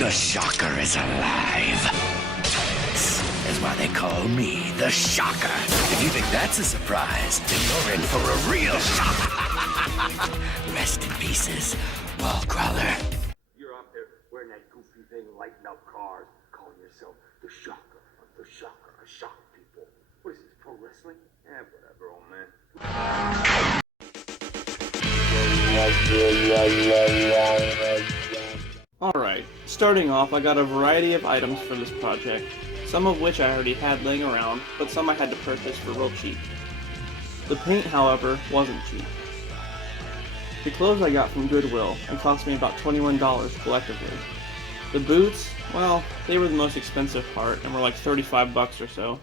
The Shocker is alive. This is why they call me the Shocker. If you think that's a surprise, then you're in for a real shock. Rest in pieces, wall crawler. You're out there wearing that goofy thing, lighting up cars, calling yourself the Shocker. The Shocker. I shock people. What is this, pro wrestling? Eh, whatever, old man. Alright, starting off, I got a variety of items for this project, some of which I already had laying around, but some I had to purchase for real cheap. The paint, however, wasn't cheap. The clothes I got from Goodwill and cost me about $21 collectively. The boots, well, they were the most expensive part and were like 35 bucks or so.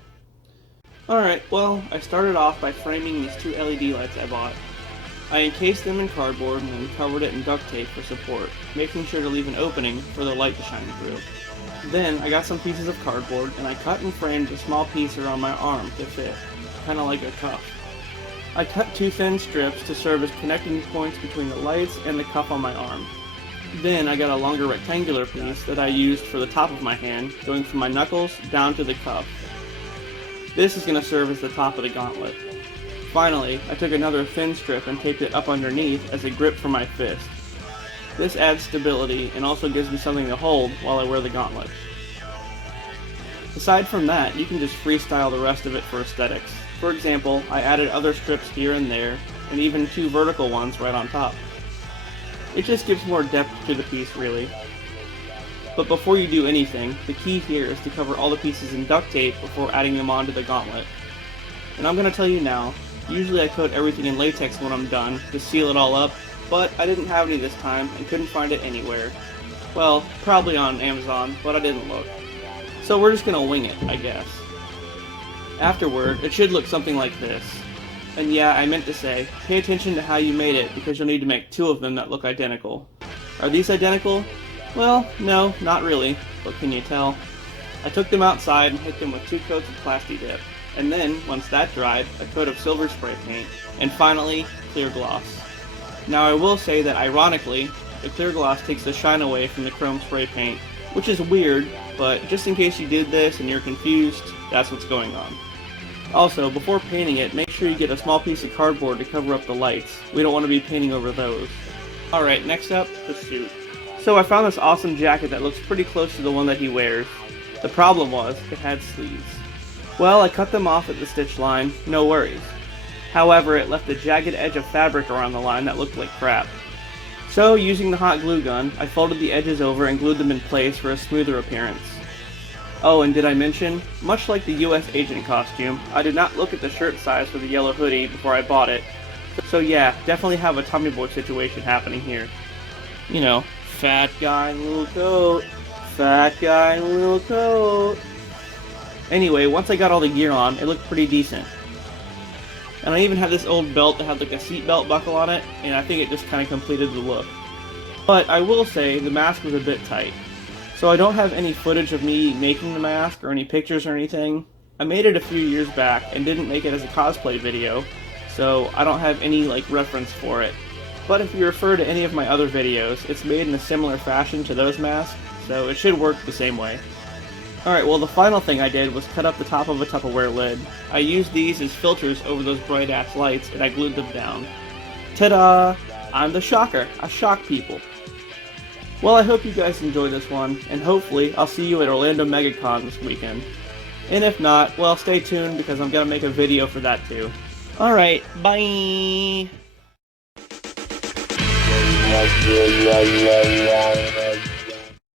Alright, well, I started off by framing these two LED lights I bought. I encased them in cardboard and then covered it in duct tape for support, making sure to leave an opening for the light to shine through. Then I got some pieces of cardboard and I cut and framed a small piece around my arm to fit, kinda like a cuff. I cut two thin strips to serve as connecting points between the lights and the cuff on my arm. Then I got a longer rectangular piece that I used for the top of my hand, going from my knuckles down to the cuff. This is going to serve as the top of the gauntlet. Finally, I took another thin strip and taped it up underneath as a grip for my fist. This adds stability and also gives me something to hold while I wear the gauntlet. Aside from that, you can just freestyle the rest of it for aesthetics. For example, I added other strips here and there, and even two vertical ones right on top. It just gives more depth to the piece, really. But before you do anything, the key here is to cover all the pieces in duct tape before adding them onto the gauntlet. And I'm going to tell you now, usually I coat everything in latex when I'm done to seal it all up, but I didn't have any this time and couldn't find it anywhere. Well, probably on Amazon, but I didn't look. So we're just going to wing it, I guess. Afterward, it should look something like this. And yeah, I meant to say, pay attention to how you made it because you'll need to make two of them that look identical. Are these identical? Well, no, not really, but can you tell? I took them outside and hit them with 2 coats of Plasti Dip, and then, once that dried, a coat of silver spray paint, and finally, clear gloss. Now I will say that ironically, the clear gloss takes the shine away from the chrome spray paint, which is weird, but just in case you did this and you're confused, that's what's going on. Also, before painting it, make sure you get a small piece of cardboard to cover up the lights. We don't want to be painting over those. Alright, next up, the suit. So I found this awesome jacket that looks pretty close to the one that he wears. The problem was, it had sleeves. Well, I cut them off at the stitch line, no worries. However, it left a jagged edge of fabric around the line that looked like crap. So, using the hot glue gun, I folded the edges over and glued them in place for a smoother appearance. Oh, and did I mention, much like the US agent costume, I did not look at the shirt size for the yellow hoodie before I bought it. So yeah, definitely have a Tommy Boy situation happening here. You know, fat guy in a little coat, fat guy in a little coat. Anyway, once I got all the gear on, it looked pretty decent. And I even had this old belt that had like a seatbelt buckle on it, and I think it just kind of completed the look. But I will say, the mask was a bit tight. So I don't have any footage of me making the mask or any pictures or anything. I made it a few years back and didn't make it as a cosplay video, so I don't have any reference for it. But if you refer to any of my other videos, it's made in a similar fashion to those masks, so it should work the same way. Alright, well the final thing I did was cut up the top of a Tupperware lid. I used these as filters over those bright ass lights and I glued them down. Ta-da! I'm the Shocker. I shock people. Well, I hope you guys enjoyed this one, and hopefully I'll see you at Orlando MegaCon this weekend. And if not, well, stay tuned because I'm gonna make a video for that too. Alright, bye!